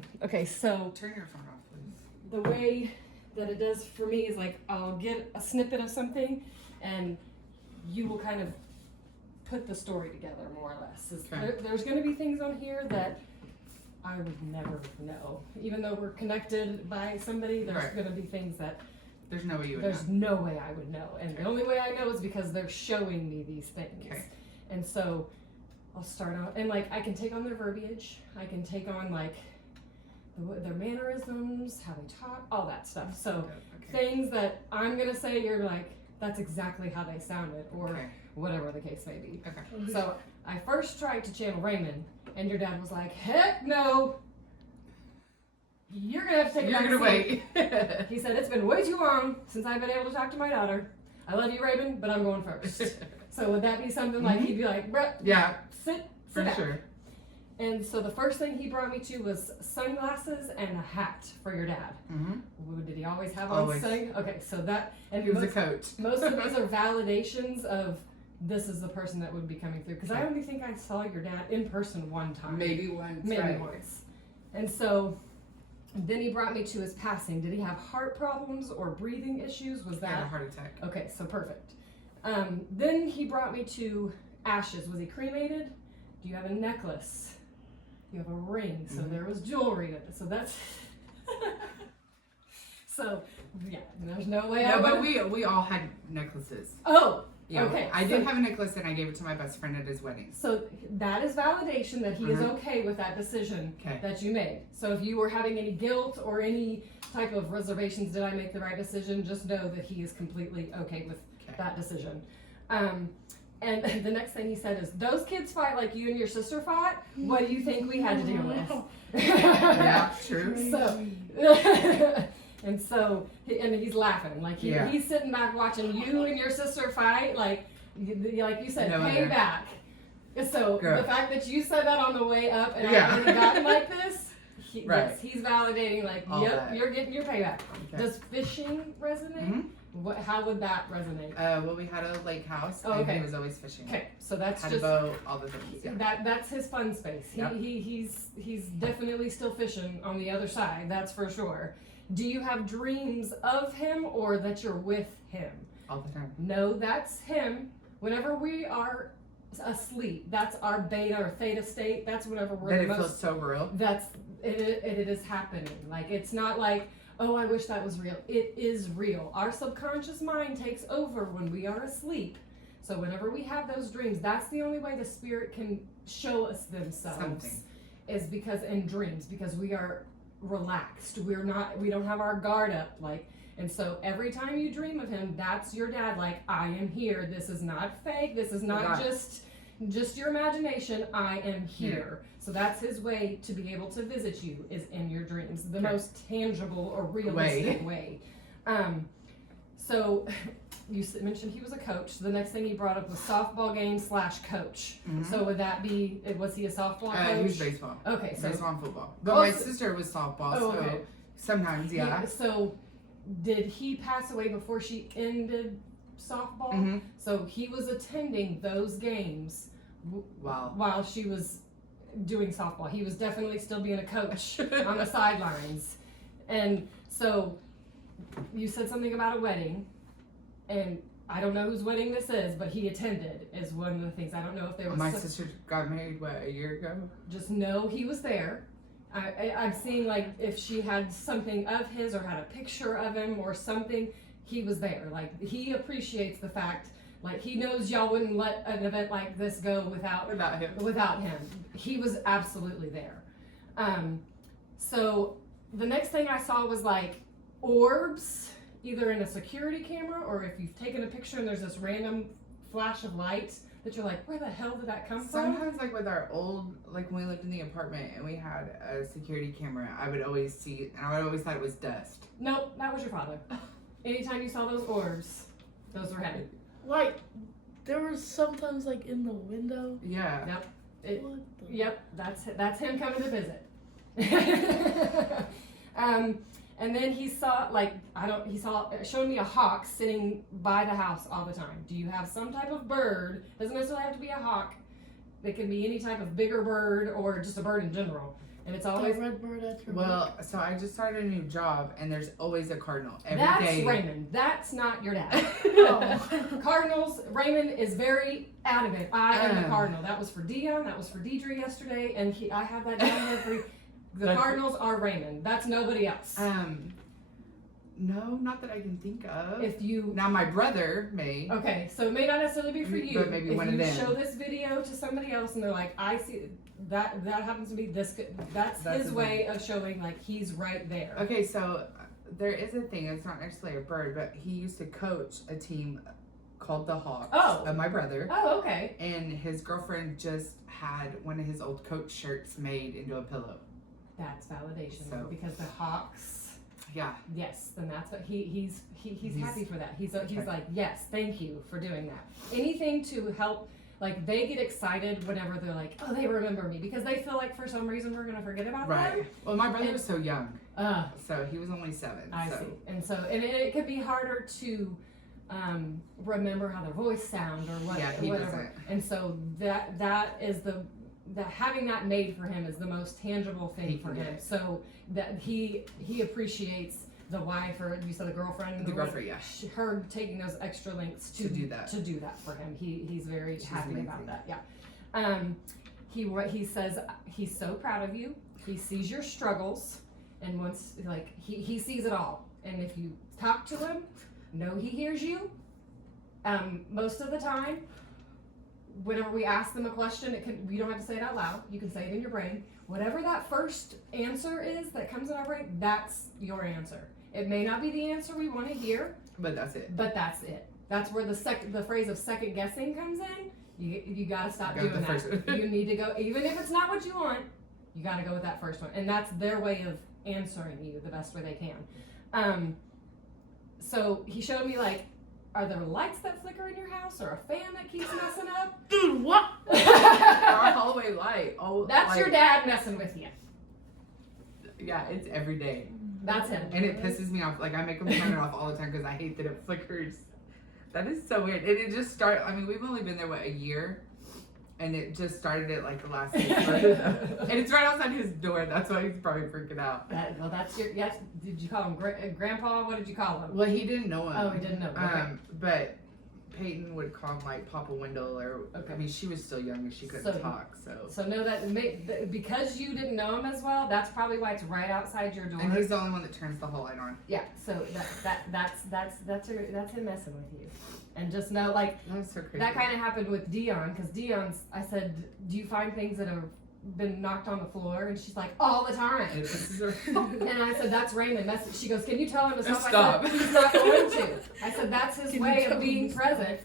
thing. Okay, so Turn your phone off, please. the way that it does for me is like I'll get a snippet of something and you will kind of put the story together more or less. There's going to be things on here that I would never know. Even though we're connected by somebody, there's going to be things that there's no way you would there's know. no way I would know. And the only way I know is because they're showing me these things. Okay. And so I'll start out, and like I can take on their verbiage, I can take on like their mannerisms, how they talk, all that stuff. So things that I'm gonna say, you're like, that's exactly how they sounded, or whatever the case may be. Okay. So I first tried to channel Raymond, and your dad was like, heck no, you're gonna have to take a back You're gonna seat. wait. He said, it's been way too long since I've been able to talk to my daughter. I love you, Raymond, but I'm going first. So would that be something like he'd be like, Brett, yeah, sit for back. sure. And so the first thing he brought me to was sunglasses and a hat for your dad. Mm-hmm. Did he always have on Always. Okay, so that, and He was a coach. most of these are validations of this is the person that would be coming through. Because I only think I saw your dad in person one time. Maybe once. Maybe right. once. And so then he brought me to his passing. Did he have heart problems or breathing issues? Was that? He had a heart attack. Okay, so perfect. Then he brought me to ashes. Was he cremated? Do you have a necklace? You have a ring. So there was jewelry. So that's. So yeah, there's no way. No, but we all had necklaces. Oh. Yeah, okay. I did have a necklace and I gave it to my best friend at his wedding. So that is validation that he is okay with that decision that you made. So if you were having any guilt or any type of reservations, did I make the right decision? Just know that he is completely okay with that decision. And the next thing he said is, those kids fight like you and your sister fought. What do you think we had to deal with? Yeah, true. So, and so, and he's laughing. Like he's sitting back watching you and your sister fight. Like you said, payback. So the fact that you said that on the way up and I really got like this, yes, he's validating like, yep, you're getting your payback. Okay. Does fishing resonate? How would that resonate? Well, we had a lake house, and he was always fishing. Okay, so that's had just a boat, all the things. Yeah. That's his fun space. He's definitely still fishing on the other side. That's for sure. Do you have dreams of him or that you're with him? All the time. No, that's him. Whenever we are asleep, that's our beta or theta state. That's whenever we're that it feels so real. That's it is happening. Like it's not like, oh, I wish that was real. It is real. Our subconscious mind takes over when we are asleep. So whenever we have those dreams, that's the only way the spirit can show us themselves. Is because in dreams, because we are relaxed. We don't have our guard up. And so every time you dream of him, that's your dad. Like, I am here. This is not fake. This is not just your imagination. I am here. So that's his way to be able to visit you is in your dreams. The most tangible or realistic way. So you mentioned he was a coach. The next thing he brought up was softball game / coach. So would that be, was he a softball coach? He was baseball. Okay. So baseball and football. But my sister was softball, so sometimes, So did he pass away before she ended softball? So he was attending those games while she was doing softball. He was definitely still being a coach on the sidelines. And so you said something about a wedding, and I don't know whose wedding this is, but he attended is one of the things. I don't know if there was... My sister got married, a year ago? Just know he was there. I've seen, like, if she had something of his or had a picture of him or something, he was there. Like, he appreciates the fact, like, he knows y'all wouldn't let an event like this go without him. He was absolutely there. So the next thing I saw was, like, orbs, either in a security camera or if you've taken a picture and there's this random flash of light that you're like, where the hell did that come from? Sometimes, like with our old, like when we lived in the apartment and we had a security camera, I would always see, and I always thought it was dust. Nope, that was your father. Anytime you saw those orbs, those were him. Like, there was sometimes like in the window. Yeah. Yep. Yep. That's him coming to visit. And then he saw, like, showed me a hawk sitting by the house all the time. Do you have some type of bird? Doesn't necessarily have to be a hawk. It can be any type of bigger bird or just a bird in general. And it's The always, red bird at your Well, so I just started a new job, and there's always a cardinal every that's day. Raymond. That's not your dad. Oh. Cardinals, Raymond is very adamant. I am the Um. Cardinal. That was for Dion, that was for Deidre yesterday, and I have that down here for you. The That's- Cardinals are Raymond. That's nobody else. No, not that I can think of. If you Now my brother may. Okay, so it may not necessarily be for But you. maybe if one of you them. show this video to somebody else and they're like, I see that happens to be this good. That's That's his his way of showing like he's right there. Okay, so there is a thing. It's not necessarily a bird, but he used to coach a team called the Hawks. Oh. Of my brother. Oh, okay. And his girlfriend just had one of his old coach shirts made into a pillow. That's validation So- because the Hawks. Yeah. Yes, then that's what he's happy for that. He's Okay. like, yes, thank you for doing that. Anything to help. Like they get excited whenever they're like, oh, they remember me because they feel like for some reason we're gonna forget about Right. them. Well, my brother was so young, Uh, so he was only 7. I so. see. And so, and it could be harder to remember how their voice sound or what, Yeah, he whatever. doesn't. And so that is that having that made for him is the most tangible thing He for can him. get it. So that he appreciates the wife or you said the girlfriend. The girlfriend, yeah. Her taking those extra links To do that. To do that for him. He's very She's happy amazing. about that. Yeah. He says he's so proud of you. He sees your struggles, and once like he sees it all. And if you talk to him, know he hears you. Most of the time, whenever we ask them a question, you don't have to say it out loud. You can say it in your brain. Whatever that first answer is that comes in our brain, that's your answer. It may not be the answer we want to hear, But that's it. but that's it. That's where the phrase of second guessing comes in. You gotta stop Go with doing the that. first one. You need to go, even if it's not what you want, you gotta go with that first one. And that's their way of answering you the best way they can. So he showed me like, are there lights that flicker in your house or a fan that keeps messing up? Dude, what? Our hallway light. Oh, That's like, your dad messing with you. Yeah, it's every day. That's him. And it pisses me off. Like, I make him turn it off all the time because I hate that it flickers. That is so weird. And it just started, I mean, we've only been there, a year? And it just started at, like, the last 6 months. And it's right outside his door. That's why he's probably freaking out. Well, that's your, yes, did you call him grandpa? What did you call him? Well, he didn't know him. Oh, he didn't know. Okay. But Peyton would call him, like, Papa Wendell or, Okay. I mean, she was still young and she couldn't So- talk, so. So know that because you didn't know him as well, that's probably why it's right outside your door. And he's the only one that turns the whole light on. Yeah. So that's him messing with you, and just know like That's so crazy. that kind of happened with Dion because I said, do you find things that have been knocked on the floor? And she's like, all the time. And it pisses her And I said, that's Raymond messing. She goes, can you tell him to stop? Stop. I said, he's not going to. I said, that's his Can you way tell of him being to stop? present.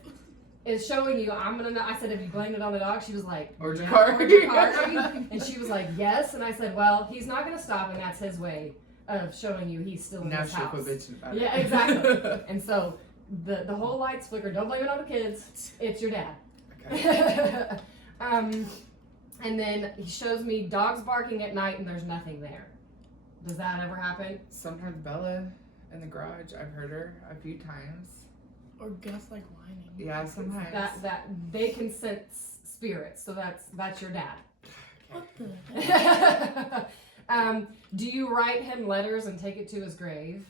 Is showing you I'm gonna know. I said, have you blamed it on the dog? She was like, Or yeah, Jakari. or Jakari. And she was like, yes. And I said, well, he's not gonna stop, and that's his way of showing you he's still in Now his she'll house. quit bitching about it. Yeah, exactly. And so the whole lights flicker. Don't blame it on the kids. It's your dad. Okay. And then he shows me dogs barking at night, and there's nothing there. Does that ever happen? Sometimes Bella in the garage, I've heard her a few times. Or Gus like whining. Yeah, sometimes. That they can sense spirits. So that's your dad. What the heck? Do you write him letters and take it to his grave,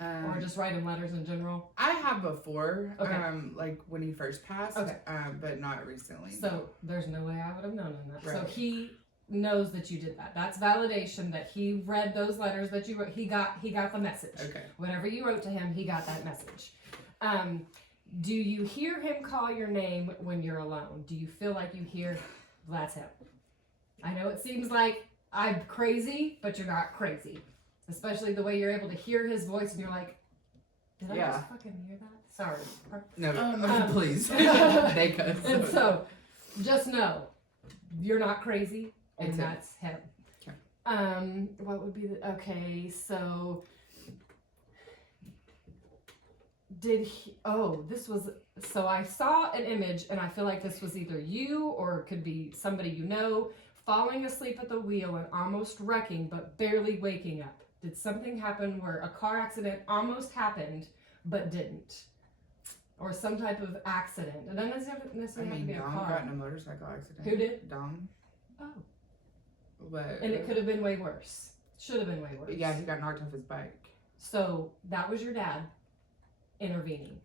or Um, just write him letters in general? I have before, Okay. like when he first passed, Okay. but not recently. So there's no way I would have known that. So Right. he knows that you did that. That's validation that he read those letters that you wrote. He got the message. Okay. Whatever you wrote to him, he got that message. Do you hear him call your name when you're alone? Do you feel like you hear, that's him? I know it seems like I'm crazy, but you're not crazy. Especially the way you're able to hear his voice and you're like, did I Yeah. just fucking hear that? Sorry. No, please. Make us. And so, just know, you're not crazy, and It's him. that's him. Okay. What would be the, okay, so, so I saw an image, and I feel like this was either you, or it could be somebody you know, falling asleep at the wheel and almost wrecking, but barely waking up. Did something happen where a car accident almost happened, but didn't? Or some type of accident. It doesn't necessarily have to be a Dom car. got in a motorcycle accident. Who did? Dom. Oh. But And it could have been way worse. Should have been way worse. yeah, he got knocked off his bike. So that was your dad intervening.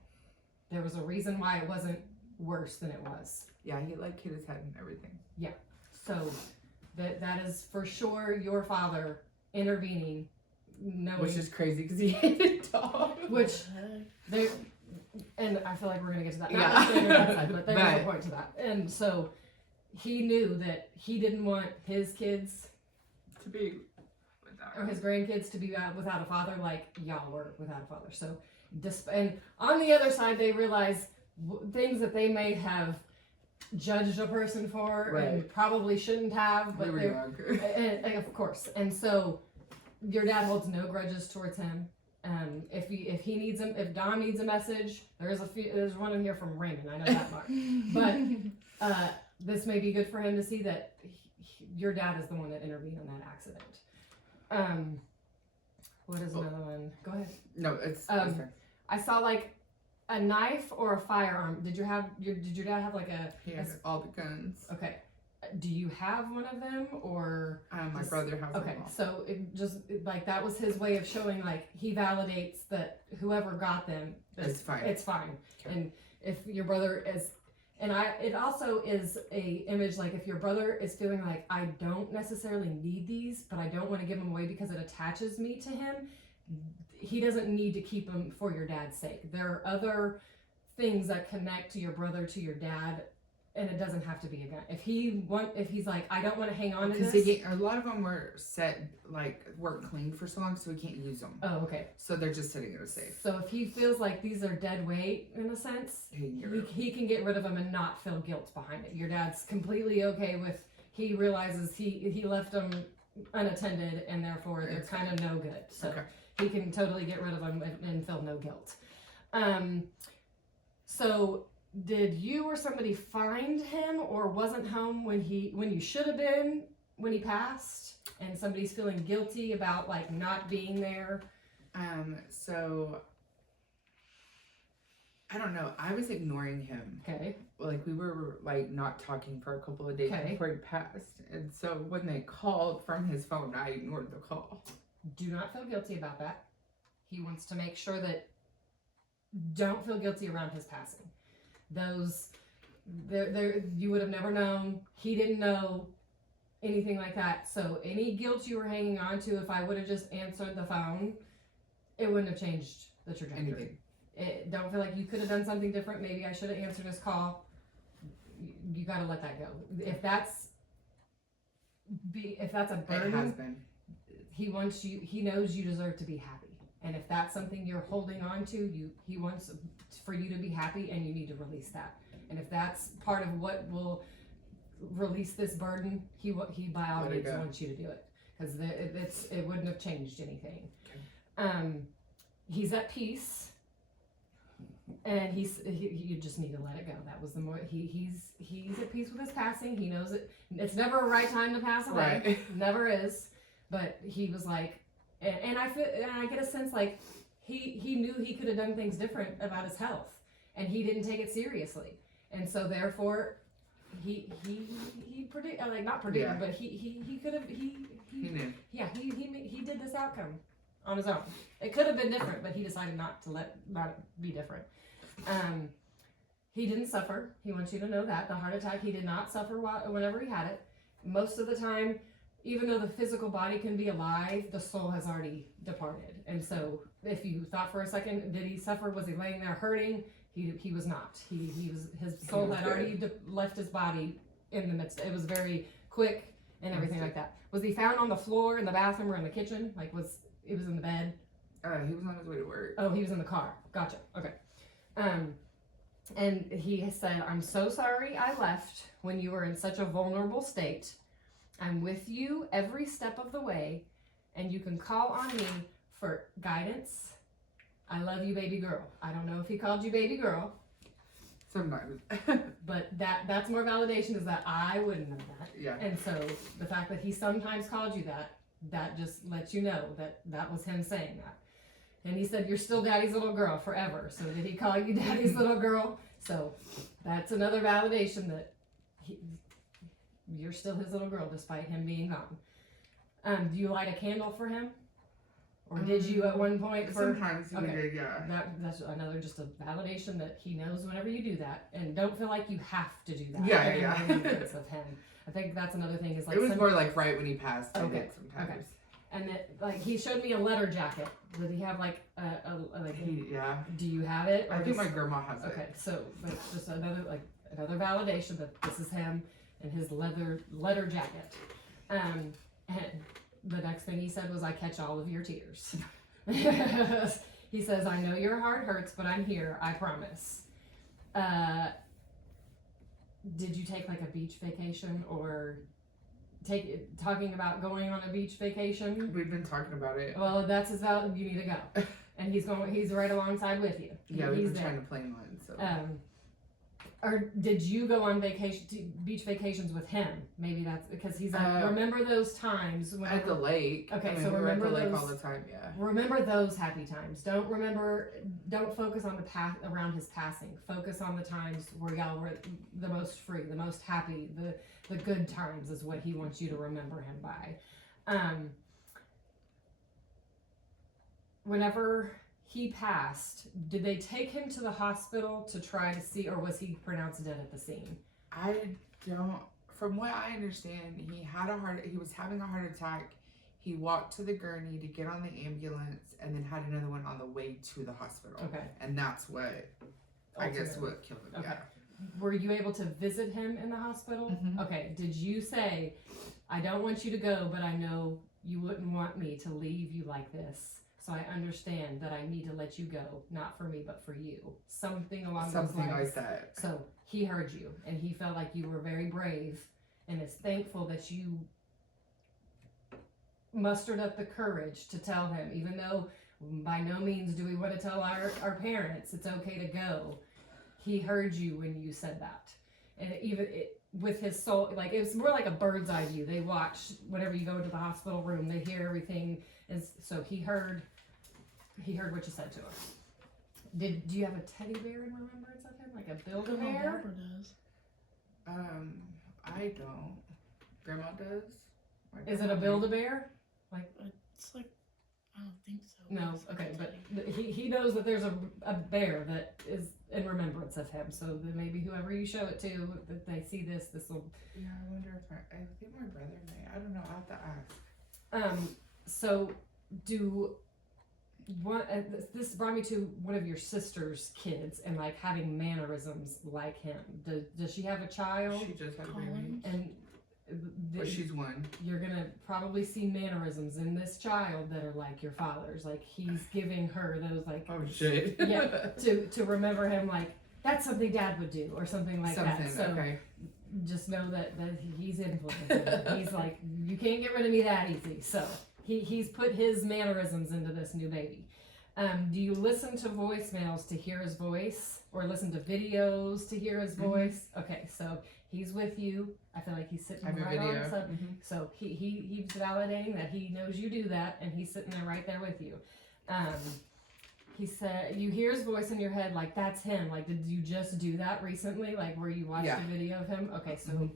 There was a reason why it wasn't worse than it was. Yeah, he like hit his head and everything. So that is for sure your father intervening, knowing Which is crazy because he hated dogs. which they, and I feel like we're gonna get to that. Not Yeah. necessarily that side, but there was a But- point to that. And so he knew that he didn't want his kids To be without or his grandkids to be without a father like y'all were without a father. So, and on the other side, they realize things that they may have judged a person for and Right. probably shouldn't have, we but were they're young. and of course. And so your dad holds no grudges towards him. If he needs him, if Don needs a message, there's one in here from Raymond. I know that much. But this may be good for him to see that your dad is the one that intervened in that accident. What is another one? Go ahead. No, it's fair. I saw like a knife or a firearm. Did your dad have like a? He has all the guns. Okay. Do you have one of them or? My Just- brother has Okay, them all. so like that was his way of showing like he validates that whoever got them, It's fine. It's fine. Okay. And if your brother is, it also is a image like if your brother is feeling like I don't necessarily need these, but I don't want to give them away because it attaches me to him. He doesn't need to keep them for your dad's sake. There are other things that connect to your brother to your dad. And it doesn't have to be a gun. If he's like, I don't want to hang on to Because this. a lot of them were weren't cleaned for so long, so we can't use them. Oh, okay. So they're just sitting in a safe. So if he feels like these are dead weight in a sense, He can get rid of them. he can get rid of them and not feel guilt behind it. Your dad's completely okay with. He realizes he left them unattended and therefore they're It's kind of no good. So Okay. he can totally get rid of them and feel no guilt. So. Did you or somebody find him, or wasn't home when you should have been when he passed, and somebody's feeling guilty about like not being there? So I don't know. I was ignoring him. Okay. Like we were like not talking for a couple of days Okay. before he passed, and so when they called from his phone, I ignored the call. Do not feel guilty about that. He wants to make sure that don't feel guilty around his passing. You would have never known. He didn't know anything like that. So any guilt you were hanging on to, if I would have just answered the phone, it wouldn't have changed the trajectory. Anything. Don't feel like you could have done something different. Maybe I should have answered his call. You got to let that go. If that's a burden, It has been. he wants you. He knows you deserve to be happy. And if that's something you're holding on to, he wants for you to be happy, and you need to release that. And if that's part of what will release this burden, he by all Let it means go. wants you to do it, because it wouldn't have changed anything. Okay. He's at peace, and you just need to let it go. That was the more he's at peace with his passing. He knows it's never a right time to pass away. Right. Never is. But he was like. And I get a sense like he knew he could have done things different about his health, and he didn't take it seriously, and so therefore he predict like not predict, Yeah. but he could have He knew. yeah he did this outcome on his own. It could have been different, but he decided not to let it be different. He didn't suffer. He wants you to know that the heart attack he did not suffer whenever he had it. Most of the time. Even though the physical body can be alive, the soul has already departed. And so, if you thought for a second, did he suffer? Was he laying there hurting? He was not. His soul was had good. already left his body in the midst. It was very quick and everything like that. Was he found on the floor in the bathroom or in the kitchen? Like he was in the bed? He was on his way to work. Oh, he was in the car. Gotcha. Okay. And he said, "I'm so sorry I left when you were in such a vulnerable state. I'm with you every step of the way, and you can call on me for guidance. I love you, baby girl." I don't know if he called you baby girl, Sometimes. but that's more validation is that I wouldn't know that. Yeah. And so the fact that he sometimes called you that just lets you know that was him saying that. And he said, "You're still daddy's little girl forever." So did he call you daddy's little girl? So that's another validation that you're still his little girl despite him being gone. Do you light a candle for him? Or did you at one point for sometimes we did, yeah. that's another just a validation that he knows whenever you do that, and don't feel like you have to do that. Yeah, in yeah. remembrance of him. I think that's another thing is like It was more like right when he passed. I Okay, did sometimes. okay. And that like he showed me a letter jacket. Did he have like a like? Yeah. Do you have it? I think my grandma has it. Okay, so that's just another validation that this is him and his letter jacket. And the next thing he said was, "I catch all of your tears." He says, "I know your heart hurts, but I'm here. I promise." Did you take like a beach vacation or talking about going on a beach vacation? We've been talking about it. Well, that's his valid. You need to go, and he's right alongside with you. Yeah, we've he's been there. trying to plan one. So. Or did you go on beach vacations with him? Maybe that's because he's like, remember those times when at the lake. Okay, I mean, so we were at the remember lake all those- the time. Yeah. Remember those happy times. Don't focus on the path around his passing. Focus on the times where y'all were the most free, the most happy, the good times is what he wants you to remember him by. Whenever he passed, did they take him to the hospital to try to see, or was he pronounced dead at the scene? I don't. From what I understand, he was having a heart attack. He walked to the gurney to get on the ambulance, and then had another one on the way to the hospital. Okay. And that's what I guess what killed him. Okay. Yeah. Were you able to visit him in the hospital? Mhm. Okay. Did you say, "I don't want you to go, but I know you wouldn't want me to leave you like this. So I understand that I need to let you go, not for me, but for you." Something along those Something lines. like that. So he heard you, and he felt like you were very brave, and is thankful that you mustered up the courage to tell him, even though by no means do we want to tell our parents it's okay to go. He heard you when you said that. And with his soul, like it was more like a bird's eye view. They watch whenever you go into the hospital room, they hear everything. And so he heard what you said to him. Do you have a teddy bear in remembrance of him? Like a Build-A-Bear? Barbara does. I don't. Grandma does. My Is it a grandma Build-A-Bear? It's like, I don't think so. No, It's okay, like but he knows that there's a bear that is in remembrance of him, so that maybe whoever you show it to, that they see this will. Yeah, I wonder if I think my brother may. I don't know. I'll have to ask. So this brought me to one of your sister's kids and like having mannerisms like him. Does she have a child? She just had a Colin. baby. And But she's one. you're gonna probably see mannerisms in this child that are like your father's. Like he's giving her those like Oh shit. yeah, to remember him like that's something Dad would do or something like that. So okay. just know that he's influencing. He's like, you can't get rid of me that easy. So he's put his mannerisms into this new baby. Do you listen to voicemails to hear his voice, or listen to videos to hear his voice? Okay, so he's with you. I feel like he's sitting I have a right video. on. So he's validating that he knows you do that, and he's sitting there right there with you. He said you hear his voice in your head, like that's him. Like, did you just do that recently? Like, where you watched a video of him? Okay, so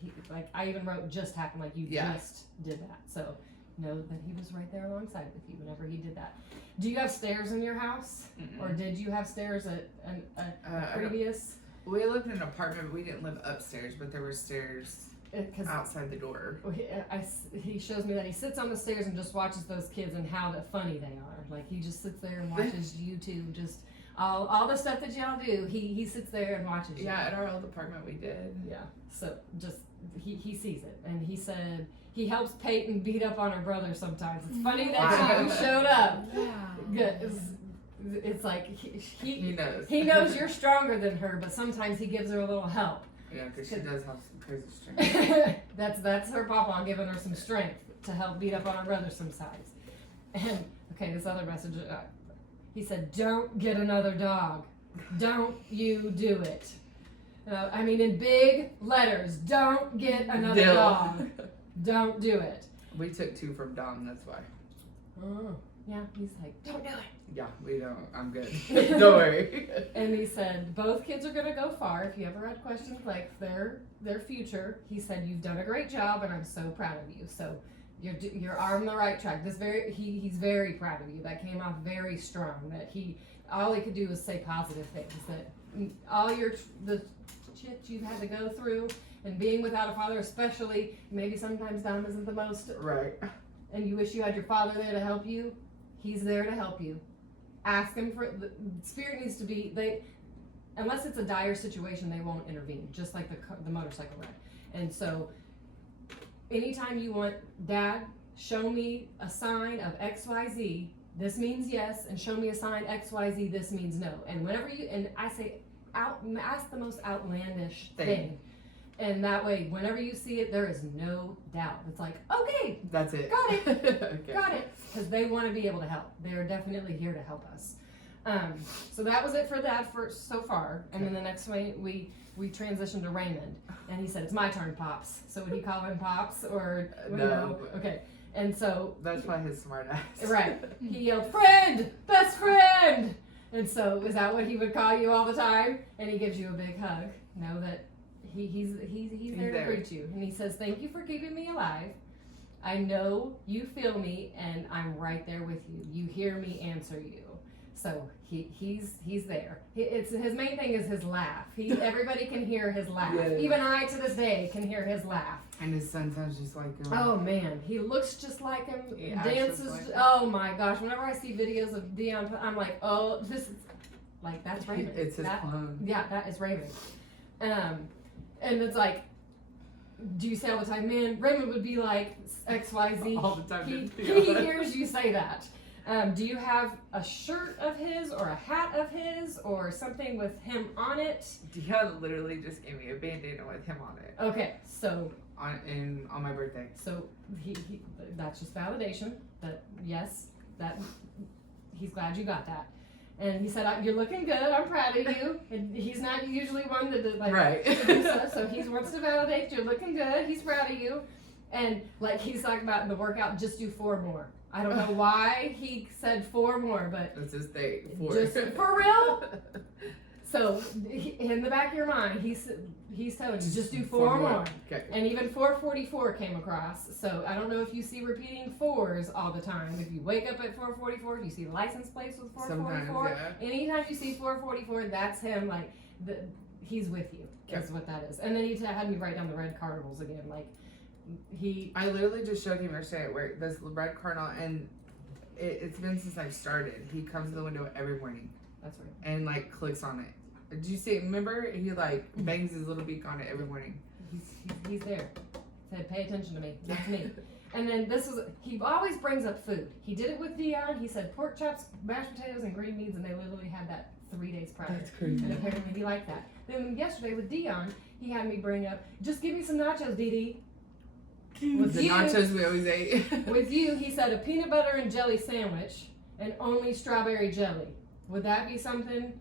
he, like I even wrote "just happened," like you just did that. So know that he was right there alongside with you whenever he did that. Do you have stairs in your house, or did you have stairs at a previous? We lived in an apartment, but we didn't live upstairs, but there were stairs outside the door. He shows me that he sits on the stairs and just watches those kids and how funny they are. Like he just sits there and watches YouTube, just all the stuff that y'all do. He sits there and watches. Yeah, at our old apartment we did. Yeah, so just he sees it, and he said he helps Peyton beat up on her brother sometimes. It's funny that you showed up. Yeah. Good. It's like He knows. He knows you're stronger than her, but sometimes he gives her a little help. Yeah, because she does have some crazy strength. that's her papa giving her some strength to help beat up on her brother sometimes. And okay, this other message. He said, "Don't get another dog. Don't you do it." I mean, in big letters, don't get another dog. Don't do it. We took 2 from Dom, that's why. Oh, yeah, he's like, don't do it. Yeah, we don't. I'm good. Don't worry. And he said, both kids are going to go far. If you ever had questions like their future, he said, you've done a great job and I'm so proud of you. So You're on the right track. He's very proud of you. That came off very strong. That all he could do was say positive things. That all the shit you've had to go through, and being without a father, especially, maybe sometimes Dom isn't the most. Right. And you wish you had your father there to help you. He's there to help you. Ask him for the spirit needs to be unless it's a dire situation, they won't intervene. Just like the motorcycle ride. And so, anytime you want, Dad, show me a sign of XYZ, this means yes, and show me a sign XYZ, this means no. And whenever I say, ask the most outlandish thing. And that way, whenever you see it, there is no doubt. It's like, okay, that's it. Got it. Okay. Got it. Because they want to be able to help. They're definitely here to help us. So that was it for that so far. And then the next way we transitioned to Raymond, and he said, "It's my turn, Pops." So would he call him Pops or No. Okay. And so that's why his smart ass. Right. He yelled, "Friend, best friend!" And so is that what he would call you all the time? And he gives you a big hug. Know that he's there to greet you, and he says, "Thank you for keeping me alive. I know you feel me, and I'm right there with you. You hear me answer you." So he's there. His main thing is his laugh. Everybody can hear his laugh. Yeah. Even I to this day can hear his laugh. And his son sounds just like him. Oh man, he looks just like him. He Dances. like Oh my gosh! Whenever I see videos of Dion, I'm like, oh, this is like that's Raymond. It's his clone. Yeah, that is Raymond. And it's like, do you say all the time, man? Raymond would be like XYZ. All the time. He hears you say that. Do you have a shirt of his or a hat of his or something with him on it? Dion literally just gave me a bandana with him on it. Okay, so on my birthday. So he that's just validation that yes, that he's glad you got that. And he said, "You're looking good. I'm proud of you." And he's not usually one to like right. do stuff, so he wants to validate you're looking good. He's proud of you, and like he's talking about in the workout, just do 4 more. I don't know why he said 4 more, but that's his thing. 4. Just for real. So in the back of your mind, he's telling you just do 4 more. Okay. And even 444 came across. So I don't know if you see repeating 4s all the time. If you wake up at 444, you see the license plates with 444. Sometimes, yeah. Anytime you see 444, that's him. Like he's with you. Okay. Is what that is. And then he had me write down the red cardinals again. Like I literally just showed him yesterday where this red cardinal, and it's been since I've started. He comes to the window every morning. That's right. And like clicks on it. Did you see it? Remember? He like bangs his little beak on it every morning. He's there. Said, "Pay attention to me. That's me." And then he always brings up food. He did it with Dion. He said pork chops, mashed potatoes, and green beans, and they literally had that 3 days prior. That's crazy. And apparently he liked that. Then yesterday with Dion, he had me bring up, "Just give me some nachos, Dee Dee." With the nachos we always ate. With you, he said a peanut butter and jelly sandwich and only strawberry jelly. Would that be something?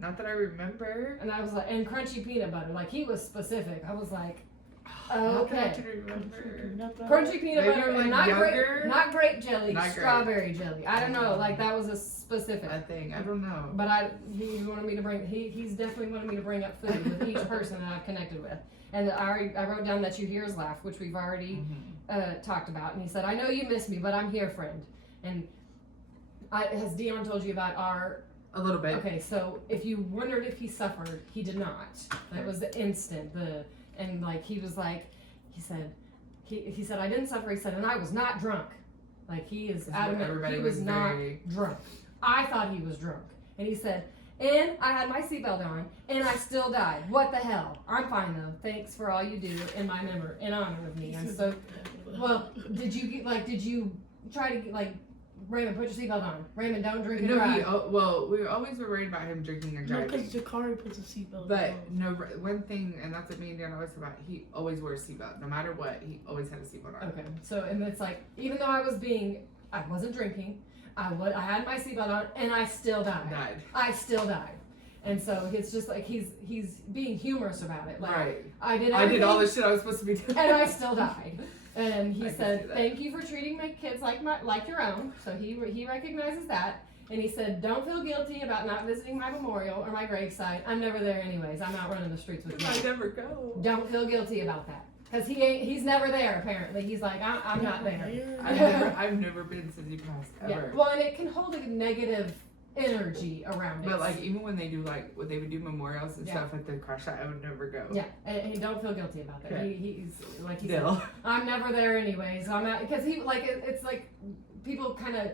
Not that I remember. And I was like, and crunchy peanut butter. Like he was specific. I was like, Not that I okay. can remember. Crunchy peanut Maybe butter, like and not grape jelly, Not grape. strawberry jelly. I don't know. Like that was a specific. I think I don't know. But he wanted me to bring. He's definitely wanted me to bring up food with each person that I've connected with. And I wrote down that you hear his laugh, which we've already talked about. And he said, "I know you miss me, but I'm here, friend." And has Dion told you about our? A little bit. Okay, so if you wondered if he suffered, he did not. That was the instant. And like he was like, he said, I didn't suffer. He said, and I was not drunk. Like he is adamant. Everybody He was not very... drunk. I thought he was drunk. And he said, and I had my seatbelt on, and I still died. What the hell? I'm fine though. Thanks for all you do in honor of me. I'm so. Well, did you try to like? Raymond, put your seatbelt on. Raymond, don't drink and drive. We always were worried about him drinking and No, driving. because Jakari puts a seatbelt. But no, one thing, and that's what me and Dan always about. He always wore a seatbelt, no matter what. He always had a seatbelt on. Okay, so and it's like even though I wasn't drinking, I had my seatbelt on, and I still died. I still died, and so it's just like he's being humorous about it. Like Right. I did all the shit I was supposed to be doing, and I still died. And he I can said, see that. "Thank you for treating my kids like your own." So he recognizes that, and he said, "Don't feel guilty about not visiting my memorial or my gravesite. I'm never there anyways. I'm out running the streets with you. I never go. Don't feel guilty about that, Because he's never there, apparently. He's like, I'm not there. I've never been since he passed, ever. Yeah. Well, and it can hold a negative energy around it. But like even when they do like when they would do memorials and Yeah. stuff at the crash site, I would never go. Yeah, and don't feel guilty about that. Okay. He's like he Still. said, I'm never there anyways. I'm not, because he like it's like people kind of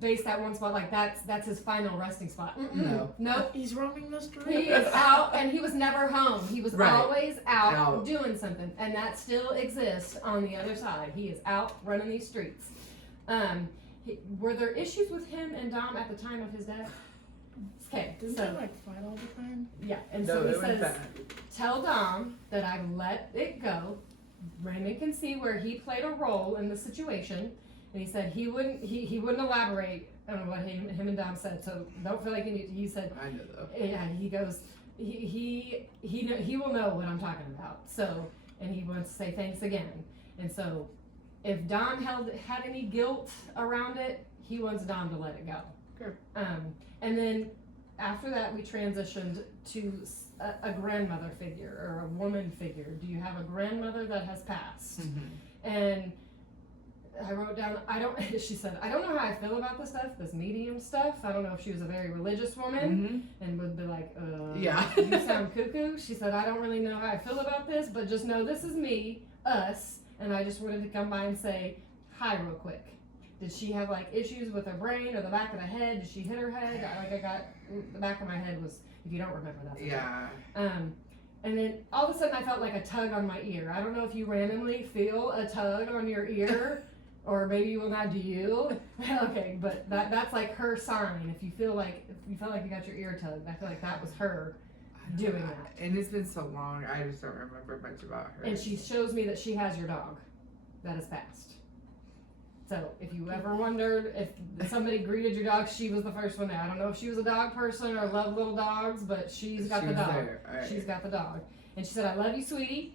base that one spot like that's his final resting spot. No. Nope. He's roaming the street. He is out, and he was never home. He was Right. always out, Out. doing something, and that still exists on the other side. He is out running these streets. Were there issues with him and Dom at the time of his death? Okay, Didn't so they like fight all the time? yeah, and No, so he it was says, bad. tell Dom that I let it go. Raymond can see where he played a role in the situation, and he said he wouldn't elaborate on what him and Dom said. So don't feel like he said. I know though. Yeah, he goes. He will know what I'm talking about. So, and he wants to say thanks again. And so, if Dom had any guilt around it, he wants Dom to let it go. Sure. And then after that, we transitioned to a grandmother figure or a woman figure. Do you have a grandmother that has passed? Mm-hmm. And I wrote down, she said, I don't know how I feel about this stuff, this medium stuff. I don't know if she was a very religious woman and would be like, Yeah. you sound cuckoo. She said, I don't really know how I feel about this, but just know this is me, us, and I just wanted to come by and say hi real quick. Did she have like issues with her brain or the back of the head? Did she hit her head? I got, the back of my head was, if you don't remember that. Yeah. And then all of a sudden I felt like a tug on my ear. I don't know if you randomly feel a tug on your ear. Or maybe you will not do you. Okay, but that's like her sign. If you felt like you got your ear tugged, I feel like that was her doing that. And it's been so long, I just don't remember much about her. And she shows me that she has your dog that has passed. So if you ever wondered if somebody greeted your dog, she was the first one there. I don't know if she was a dog person or loved little dogs, but she's got the dog. Right. She's got the dog. And she said, I love you, sweetie.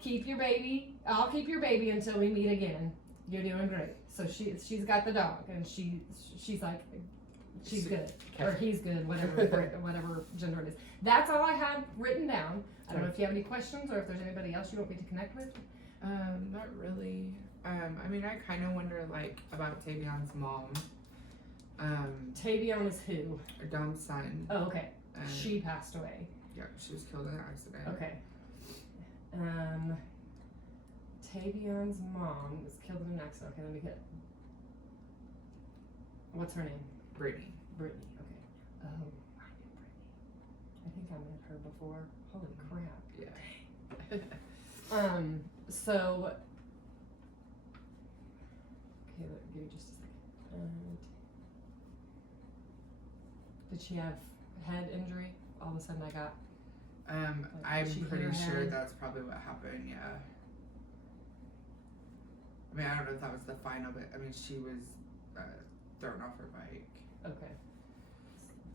Keep your baby. I'll keep your baby until we meet again. You're doing great. So she's got the dog, and she's like, she's good, or he's good, whatever gender it is. That's all I had written down. I don't know if you have any questions or if there's anybody else you want me to connect with. Not really. I mean, I kind of wonder like about Tavion's mom. Tavion is who? Dom's son. Oh, okay. She passed away. Yeah, she was killed in an accident. Okay. Tavion's mom was killed in an accident. Okay, let me get. What's her name? Brittany. Brittany. Okay. Oh, I knew Brittany. I think I met her before. Holy crap. Yeah. So. Okay, give me just a second. Did she have head injury? All of a sudden, I got. I'm did she hit pretty her sure head? that's probably what happened. Yeah. I mean, I don't know if that was the final, but I mean, she was thrown off her bike. Okay.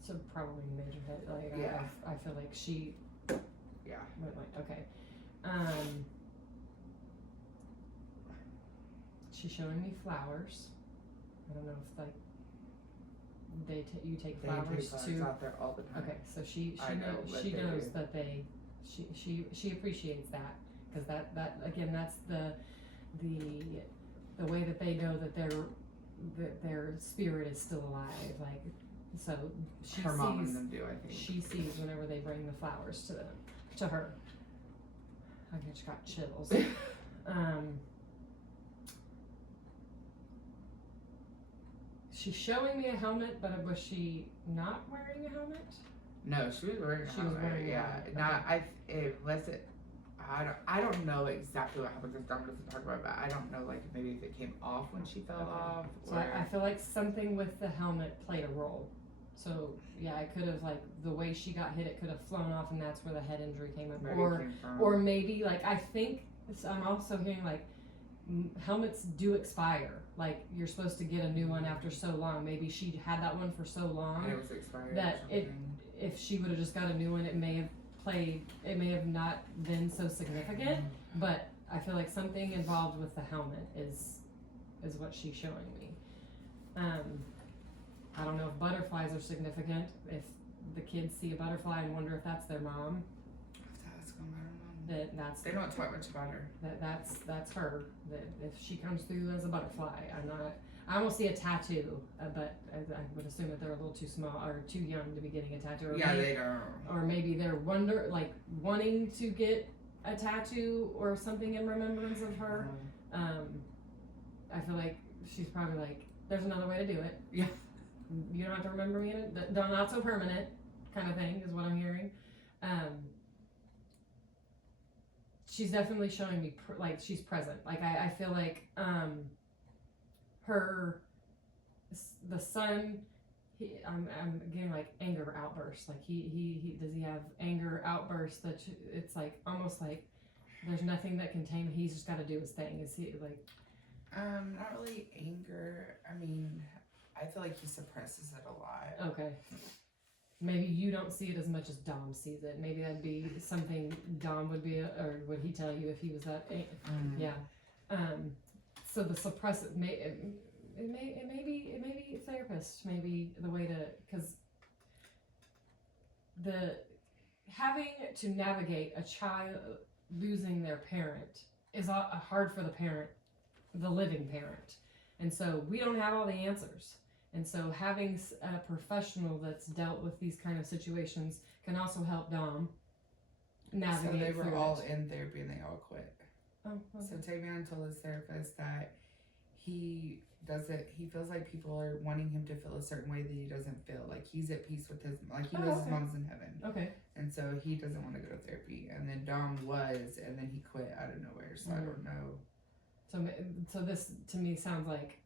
So probably major head. Like Yeah. I feel like she. Yeah. Went like okay. She's showing me flowers. I don't know if like you take They flowers take flowers too. out there all the time. Okay, so she I know, but she they knows do. that she appreciates that because that again that's the way that they know that their spirit is still alive. Like so she Her mom and sees them do, I think. she sees whenever they bring the flowers to her. I just got chills. She's showing me a helmet, but was she not wearing a helmet? No, she was wearing a She was helmet. wearing a Yeah. helmet, Not unless it. I don't know exactly what happened because Dom doesn't talk about it, but I don't know like maybe if it came off when she fell off. So Or, I feel like something with the helmet played a role. So yeah, I could have like the way she got hit, it could have flown off, and that's where the head injury came up. maybe it came from. Or maybe like I think I'm also hearing like helmets do expire. Like you're supposed to get a new one after so long. Maybe she had that one for so long and it was expired. that or something. if she would have just got a new one, it may have not been so significant. But I feel like something involved with the helmet is what she's showing me. I don't know if butterflies are significant. If the kids see a butterfly and wonder if that's their mom. That's going, I don't know. that's They don't talk much about her. that's her. That if she comes through as a butterfly, I almost see a tattoo, but I would assume that they're a little too small or too young to be getting a tattoo. Or Yeah, maybe, they don't. Or maybe they're wanting to get a tattoo or something in remembrance of her. I feel like she's probably like, there's another way to do it. Yeah. You don't have to remember me in it. Not so permanent kind of thing is what I'm hearing. She's definitely showing me like she's present. Like I feel like the son, I'm getting like anger outbursts. Like he does he have anger outbursts that it's like almost like there's nothing that can tame. He's just got to do his thing. Is he like? Not really anger. I mean, I feel like he suppresses it a lot. Okay. Maybe you don't see it as much as Dom sees it. Maybe that'd be something Dom would be, or would he tell you if he was that? Yeah. So the suppressive it may be therapist. Maybe the way to, because the having to navigate a child losing their parent is hard for the parent, the living parent, and so we don't have all the answers. And so having a professional that's dealt with these kind of situations can also help Dom navigate. So they were through all it. in therapy and they all quit. Oh, okay. So Tavion told his therapist that he feels like people are wanting him to feel a certain way that he doesn't feel. Like he's at peace with his, like he knows his mom's in heaven. Okay. And so he doesn't want to go to therapy. And then Dom was, and then he quit out of nowhere. So I don't know. So this to me sounds like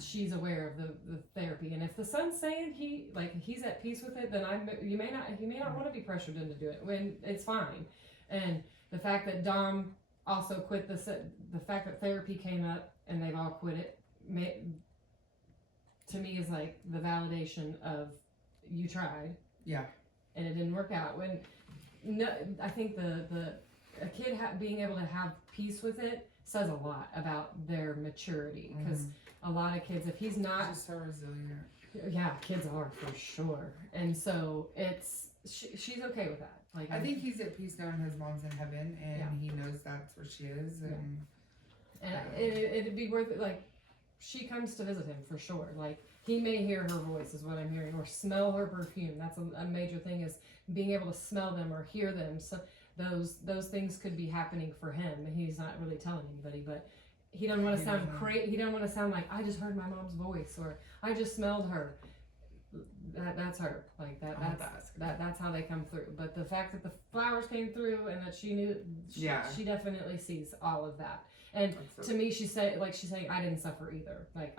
she's aware of the therapy, and if the son's saying he's at peace with it, then he may not want to be pressured into do it when it's fine. And the fact that Dom also quit the fact that therapy came up and they've all quit it, to me is like the validation of you tried. Yeah. And it didn't work out. I think a kid being able to have peace with it says a lot about their maturity, because a lot of kids, if he's not, just so resilient. Yeah, kids are for sure, and so she's okay with that. Like I think he's at peace knowing his mom's in heaven, and he knows that's where she is, and it'd be worth it. Like she comes to visit him for sure. Like he may hear her voice, is what I'm hearing, or smell her perfume. That's a major thing, is being able to smell them or hear them. So those things could be happening for him. He's not really telling anybody, but he doesn't want to sound crazy. He doesn't want to sound like, I just heard my mom's voice, or I just smelled her. That's her. Like that's how they come through. But the fact that the flowers came through and that she knew, she definitely sees all of that. And to me, she's saying I didn't suffer either. Like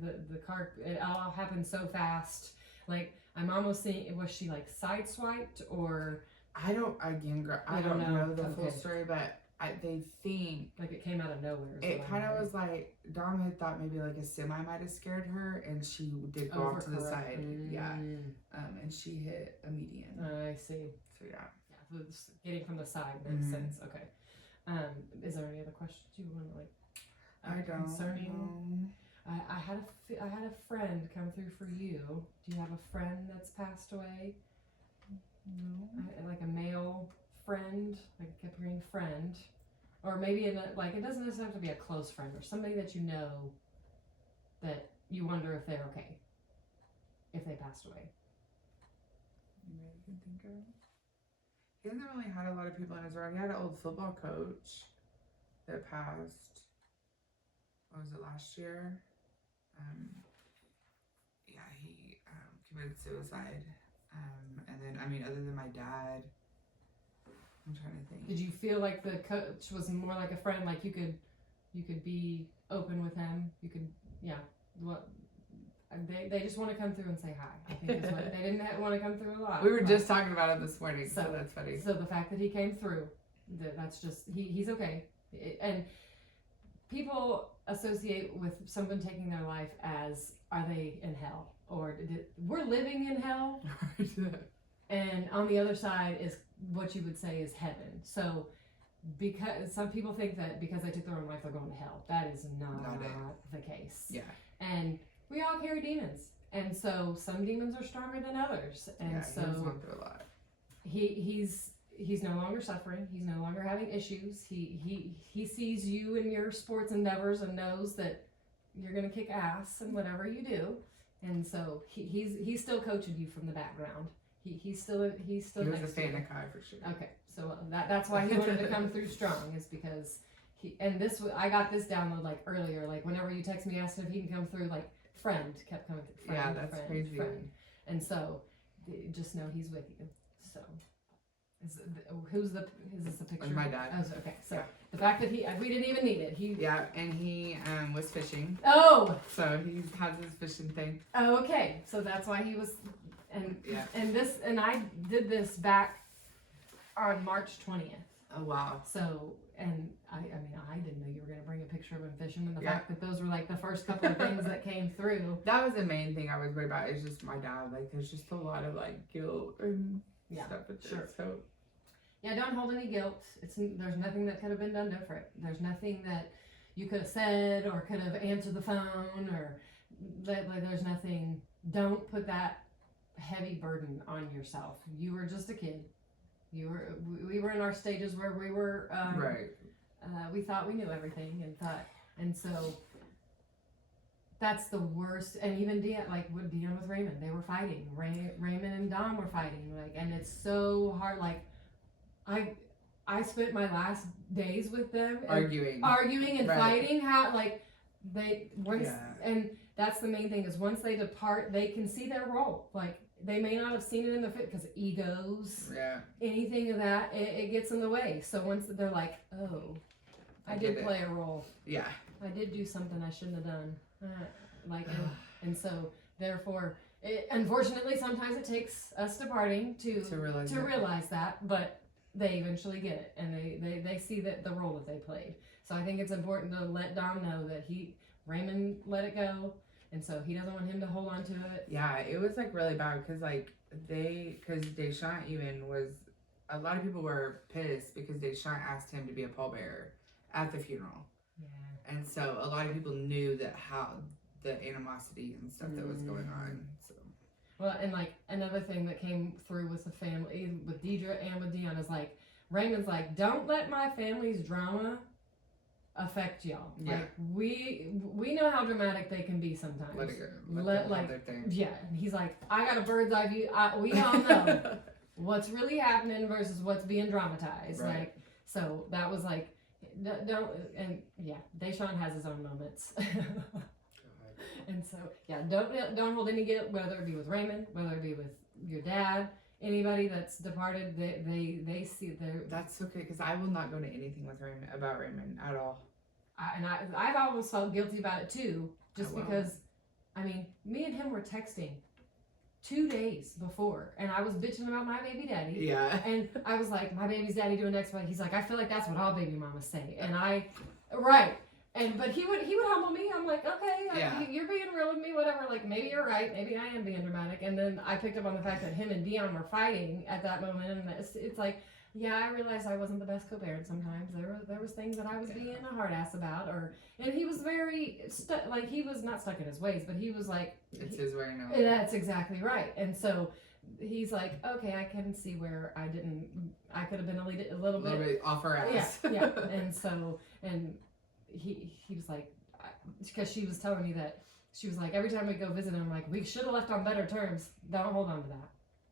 the car, it all happened so fast. Like I'm almost seeing, was she like sideswiped or? I don't know the full story, but they think like it came out of nowhere. It kind of was like Dom had thought maybe like a semi might have scared her, and she did go off to the side. Yeah, and she hit a median. I see. So yeah, getting from the side makes sense. Okay. Is there any other questions you want to concerning? I had a friend come through for you. Do you have a friend that's passed away? No. Like a male friend, like I kept hearing friend, or maybe it doesn't necessarily have to be a close friend, or somebody that you know that you wonder if they're okay, if they passed away. Maybe you can think of. He hasn't really had a lot of people in his room. He had an old football coach that passed. What was it, last year? He committed suicide. And then, I mean, other than my dad, I'm trying to think. Did you feel like the coach was more like a friend, like you could be open with him? You could, they just want to come through and say hi. I think is what they didn't want to come through a lot. We were just talking about it this morning, so that's funny. So the fact that he came through, that's just, he's okay. And people associate with someone taking their life as, are they in hell? Or we're living in hell, and on the other side is what you would say is heaven. So, because some people think that because they took their own life, they're going to hell. That is not the case. Yeah. And we all carry demons, and so some demons are stronger than others. And so he's gone through a lot. He's he's no longer suffering. He's no longer having issues. He sees you in your sports endeavors and knows that you're gonna kick ass in whatever you do. And so he's still coaching you from the background. He's still He was a next to fan you. of Kai for sure. Okay, so that's why he wanted to come through strong, is because I got this download like earlier, like whenever you text me asking if he can come through, like friend kept coming through. Friend, Yeah, that's friend, crazy. Friend. And so just know he's with you. So is this a picture? My dad. Oh, so- okay, so Yeah. the fact that we didn't even need it. Yeah, and he was fishing, Oh, so he has his fishing thing. okay, so that's why he was, and Yeah. and I did this back on March 20th. Oh wow. So, and I mean, I didn't know you were gonna bring a picture of him fishing, and the Yeah. fact that those were like the first couple of things that came through. That was the main thing I was worried about. Is just my dad. Like, there's just a lot of like guilt and Yeah, stuff with sure. it. So Yeah, don't hold any guilt. There's nothing that could have been done different. There's nothing that you could have said or could have answered the phone or like there's nothing. Don't put that heavy burden on yourself. You were just a kid. We were in our stages where we were right. we thought we knew everything and so that's the worst. And even Dion, like with Dion with Raymond, they were fighting. Raymond and Dom were fighting, like, and it's so hard. Like I spent my last days with them Arguing and Right. fighting. How like they once Yeah. and that's the main thing, is once they depart, they can see their role. Like they may not have seen it in the fit because egos, Yeah. anything of that, it gets in the way. So once they're like, oh, I I did get it. play a role. Yeah. I did do something I shouldn't have done. And so therefore, unfortunately, sometimes it takes us departing to realize realize that, but they eventually get it, and they see that the role that they played. So I think it's important to let Dom know that Raymond let it go, and so he doesn't want him to hold on to it. Yeah, it was like really bad because Deshaun even was, a lot of people were pissed because Deshaun asked him to be a pallbearer at the funeral. Yeah. And so a lot of people knew that how the animosity and stuff that was going on. So Well, and like another thing that came through with the family, with Deidre and with Dion, is like Raymond's like, don't let my family's drama affect y'all. Yeah. Like we know how dramatic they can be sometimes. let it go. Let, them like, have their thing. Yeah, and he's like, I got a bird's eye view. We all know what's really happening versus what's being dramatized. Right. Like, so that was like, don't, and yeah, Deshaun has his own moments. And so, yeah, don't hold any guilt, whether it be with Raymond, whether it be with your dad, anybody that's departed. They see their. That's okay because I will not go to anything with Raymond about Raymond at all. I've always felt guilty about it too, just I will. because, I mean, me and him were texting 2 days before, and I was bitching about my baby daddy. Yeah. And I was like, my baby's daddy doing X, Y. He's like, I feel like that's what all baby mamas say. And but he would humble me. I'm like, okay, Yeah. you're being real with me, whatever. Like, maybe you're right. Maybe I am being dramatic. And then I picked up on the fact that him and Dion were fighting at that moment. And it's like, yeah, I realized I wasn't the best co-parent sometimes. There was things that I was being a hard ass about. And he was very, he was not stuck in his ways, but he was like. It's his way now. That's exactly right. And so he's like, okay, I can see where I could have been a little bit off her ass. Yeah. And so, and he was like, because she was telling me that, she was like, every time we go visit him, like, we should have left on better terms. Don't hold on to that.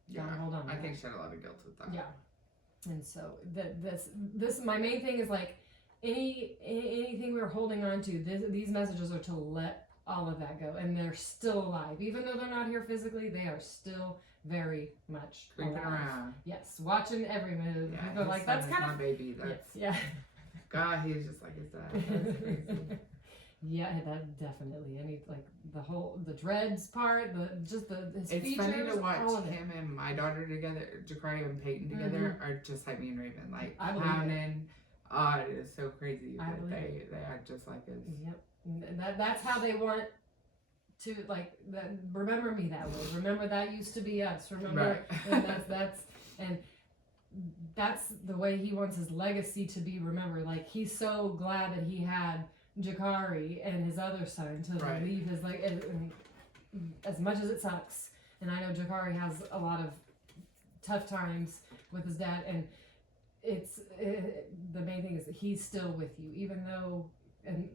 Yeah. Don't hold on to I that. think she had a lot of guilt with that. Yeah. And so this my main thing is like anything we're holding on to, these messages are to let all of that go, and they're still alive. Even though they're not here physically, they are still very much Creeping alive. around. Yes, watching every move. Yeah, But his like son that's is kind my of baby. That's, yes, yeah. God, he's just like his dad. That's crazy. Yeah, that definitely. The dreads part, his It's features, funny to watch all of it. him and my daughter together, Jakari and Peyton together, are just like me and Raven, like I believe it. clowning. Oh, it is so crazy I that believe they act just like us. Yep. That's how they want to remember me that way. Remember that used to be us. Remember Right. and that's the way he wants his legacy to be remembered. Like he's so glad that he had Jakari and his other son to Right. leave his and as much as it sucks. And I know Jakari has a lot of tough times with his dad, and it's the main thing is that he's still with you, even though, and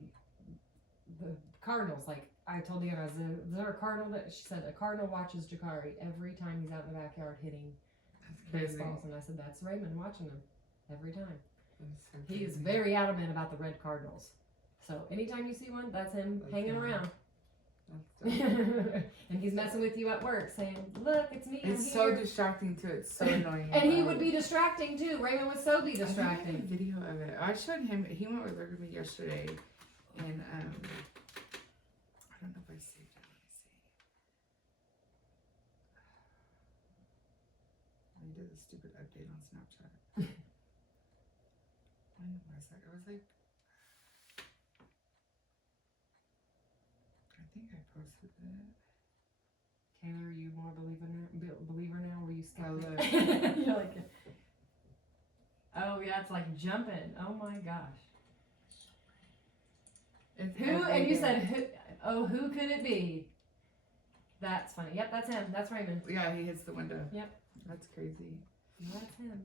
the Cardinals, like I told Deanna, is there a Cardinal that she said a Cardinal watches Jakari every time he's out in the backyard hitting baseballs, and I said that's Raymond watching them every time. So He is crazy. very adamant about the red Cardinals. So anytime you see one, that's him hanging around. That's dope. And he's messing with you at work, saying, "Look, it's me. It's I'm so here." distracting too. It's so annoying. And he would be distracting too. Raymond would so be I think I have distracting. a video of it. I showed him. He went with me yesterday, and I don't know if I saved it. Let me see. I did a stupid update on Snapchat. When was that? It was like. I think I posted it. Taylor, are you more believer now? Were you Oh, skeptic? You're like, oh yeah, it's like jumping. Oh my gosh. It's Who? every And you day. said, who? Oh, who could it be? That's funny. Yep, that's him. That's Raymond. Yeah, he hits the window. Yep. That's crazy. That's him.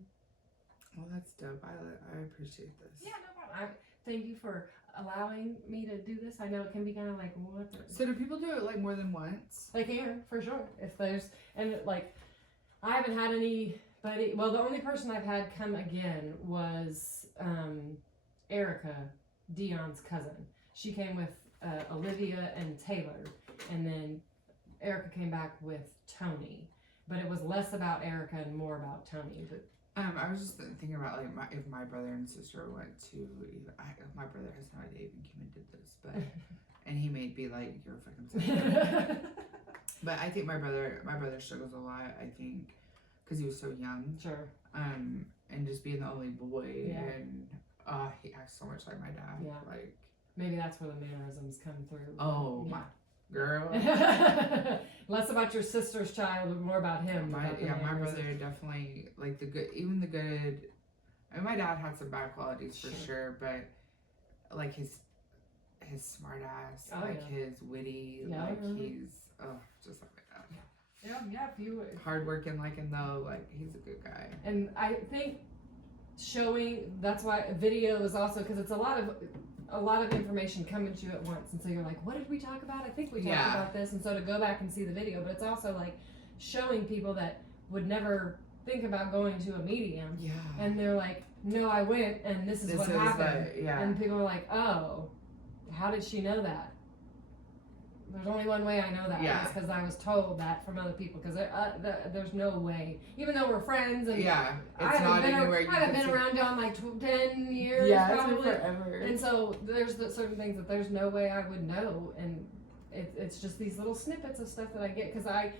Well, that's dope. I appreciate this. Yeah, no problem. Thank you for allowing me to do this. I know it can be kind of like, what? So do people do it like more than once? They can, for sure. If there's, and like, I haven't had anybody, well, the only person I've had come again was Erica, Dion's cousin. She came with Olivia and Taylor, and then Erica came back with Tony. But it was less about Erica and more about Tony. But I was just thinking about like if my brother and sister went to, my brother has no idea even Kim did this, but and he may be like, you're a fucking psycho. But I think my brother struggles a lot. I think because he was so young, Sure. and just being the only boy, Yeah. and he acts so much like my dad. Yeah. Like, Maybe that's where the mannerisms come through. oh Yeah. my girl. Less about your sister's child and more about him. My about the my mannerisms. brother definitely like the good, even the good. I mean, my dad had some bad qualities for sure, but like his smart ass, Oh, like yeah. his witty, Yeah, like mhm. he's just like my dad. Yeah, if you Hardworking like him though, like he's a good guy. and I think showing that's why video is also because it's a lot of information coming to you at once, and so you're like, what did we talk about? I think we talked Yeah. about this, and so to go back and see the video, but it's also like showing people that would never think about going to a medium, Yeah. and they're like, no, I went, and this is what happened, yeah. and people are like, oh, how did she know that? There's only one way I know that. Yeah. It's because I was told that from other people. Because there's no way. Even though we're friends and Yeah. I It's not haven't anywhere you I haven't can been see. around John like 10 years Yeah, it's been probably. forever. And so there's certain things that there's no way I would know. And it's just these little snippets of stuff that I get. Because I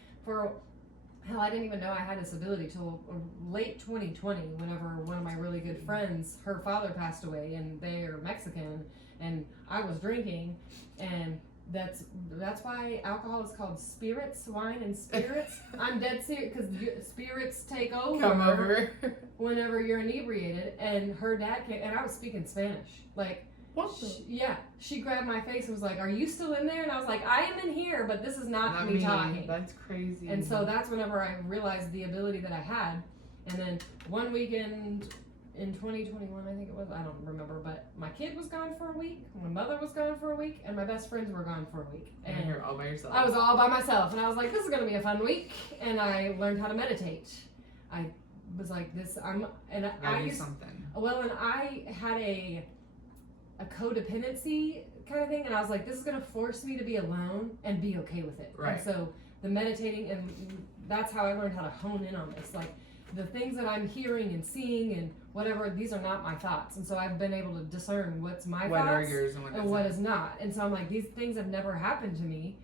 didn't even know I had this ability till late 2020 whenever one of my really good friends, her father passed away, and they're Mexican, and I was drinking, and that's why alcohol is called spirits, wine and spirits. I'm dead serious because spirits take over. Come over. Whenever you're inebriated, and her dad came, and I was speaking Spanish, like. What the? She grabbed my face and was like, "Are you still in there?" And I was like, "I am in here, but this is not me talking." That's crazy. And so that's whenever I realized the ability that I had. And then one weekend in 2021, I think it was, I don't remember, but my kid was gone for a week, my mother was gone for a week, and my best friends were gone for a week. And you're all by yourself. I was all by myself, and I was like, "This is gonna be a fun week." And I learned how to meditate. I was like, Gotta do something. Well, and I had a codependency kind of thing, and I was like, this is gonna force me to be alone and be okay with it. Right. And so the meditating, and that's how I learned how to hone in on this. Like the things that I'm hearing and seeing and whatever, these are not my thoughts. And so I've been able to discern what's my What are thoughts yours and what is not. And so I'm like, these things have never happened to me.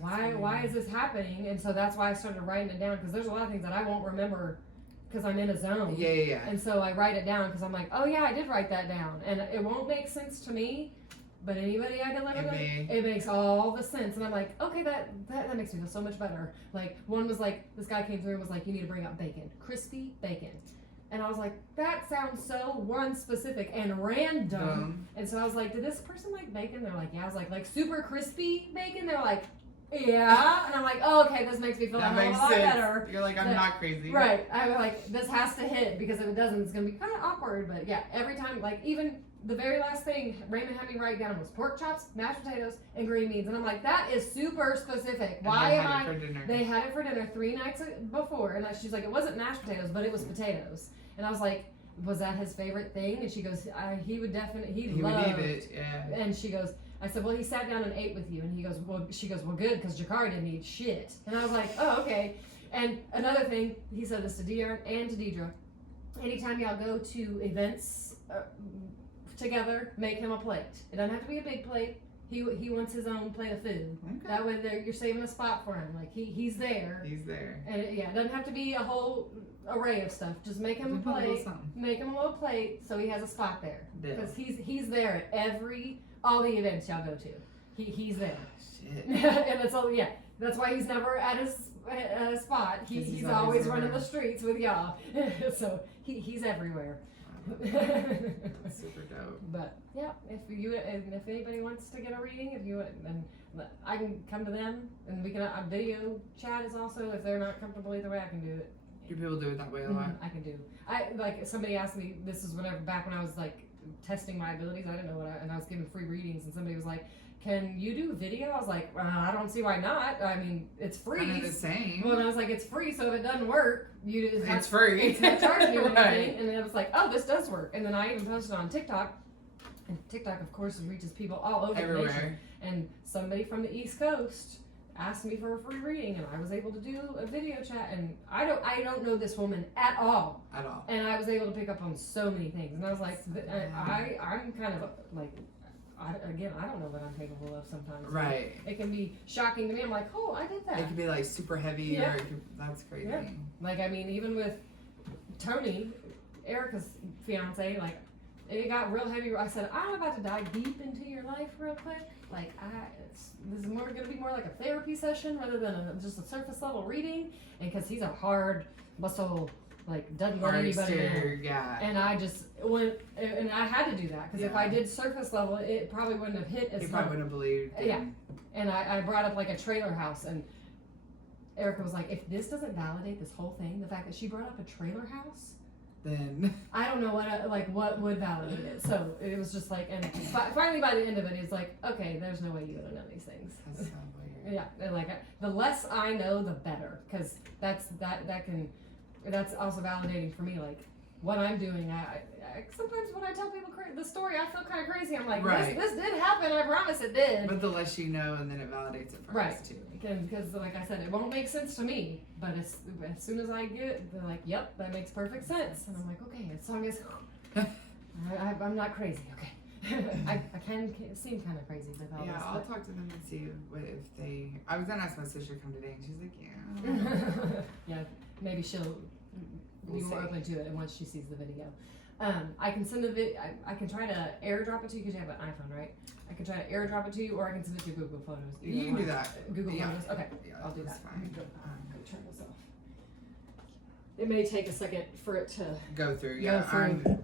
Why is this happening? And so that's why I started writing it down, because there's a lot of things that I won't remember because I'm in a zone. Yeah. And so I write it down because I'm like, oh yeah, I did write that down. And it won't make sense to me, but anybody I deliver it makes all the sense. And I'm like, okay, that makes me feel so much better. Like one was like, this guy came through and was like, you need to bring up bacon, crispy bacon. And I was like, that sounds so one specific and random. And so I was like, did this person like bacon? They're like, yeah. I was like super crispy bacon? They're like, yeah, and I'm like, oh, okay, this makes me feel That a whole makes lot sense. better. You're like, I'm That- not crazy. Right. I'm like, this has to hit because if it doesn't, it's gonna be kind of awkward. But yeah, every time, like even the very last thing Raymond had me write down was pork chops, mashed potatoes, and green beans, and I'm like, that is super specific. And Why they am had I? it for dinner. They had it for dinner 3 nights before, and she's like, it wasn't mashed potatoes, but it was potatoes, and I was like, was that his favorite thing? And she goes, he would definitely, he would loved eat it. Yeah. And she goes, I said, well, he sat down and ate with you. And he goes, well, she goes, well, good, because Jakar didn't eat shit. And I was like, oh, okay. And another thing, he said this to De'Aaron and to Deidre. Anytime y'all go to events together, make him a plate. It doesn't have to be a big plate. He wants his own plate of food. Okay. That way you're saving a spot for him. Like, he's there. He's there. And it doesn't have to be a whole array of stuff. Just make him a Just put a little plate. something. Make him a little plate so he has a spot there. Deal. Because he's there at all the events y'all go to. He's there. Shit. And it's all, yeah. That's why he's never at a spot. He's always running the streets with y'all. So he's everywhere. That's super dope. But yeah, if anybody wants to get a reading, then I can come to them, and we can video chat is also, if they're not comfortable either way, I can do it. Do people do it that way a lot? I can do. Like somebody asked me, this is whenever back when I was like testing my abilities, I didn't know and I was giving free readings, and somebody was like, can you do video? I was like, I don't see why not. I mean, it's free. Kind of the same. Well, and I was like, it's free, so if it doesn't work, It's free. It's not charging you Right. anything. And then I was like, oh, this does work. And then I even posted on TikTok. And TikTok, of course, reaches people all over the nation. Everywhere. And somebody from the East Coast asked me for a free reading, and I was able to do a video chat. And I don't know this woman at all. At all. And I was able to pick up on so many things. And I was like, I'm kind of like, I don't know what I'm capable of sometimes. Right. It can be shocking to me. I'm like, oh, I did that. It could be like super heavy, Yeah. or it could, that's crazy. Yeah. Like, I mean, even with Tony, Erica's fiance, like, it got real heavy. I said, I'm about to dive deep into your life real quick. Like, this is going to be more like a therapy session rather than just a surface level reading. And because he's a hard muscle, like, doesn't let Hard anybody in. exterior, yeah. And I just went, and I had to do that because if Yeah. I did surface level, it probably wouldn't have hit as You hard. probably wouldn't have believed. Yeah. And I brought up like a trailer house, and Erica was like, if this doesn't validate this whole thing, the fact that she brought up a trailer house, Then. I don't know what would validate it. So it was just like, and finally by the end of it, it's like, okay, there's no way you would have known these things. That's so weird. Yeah, and like the less I know, the better, because that's also validating for me. Like what I'm doing, I sometimes when I tell people the story, I feel kind of crazy. I'm like, Right. this did happen. I promise it did. But the less you know, and then it validates it for Right. us too. Because like I said, it won't make sense to me, but as soon as I get it, they're like, yep, that makes perfect sense. And I'm like, okay, as long as I'm not crazy, okay. I can seem kind of crazy with all Yeah, this. I'll talk to them and see if they. I was gonna ask my sister to come today, and she's like, yeah. Yeah, maybe she'll be more see. open to it once she sees the video. I can send I can try to airdrop it to you because you have an iPhone, right? I can try to airdrop it to you, or I can send it to Google Photos. You Either can one. do that. Google Yeah. Photos. Okay, Yeah, I'll do that's that. fine. Go turn this off. It may take a second for it to. Go through. Go Yeah, through. I'm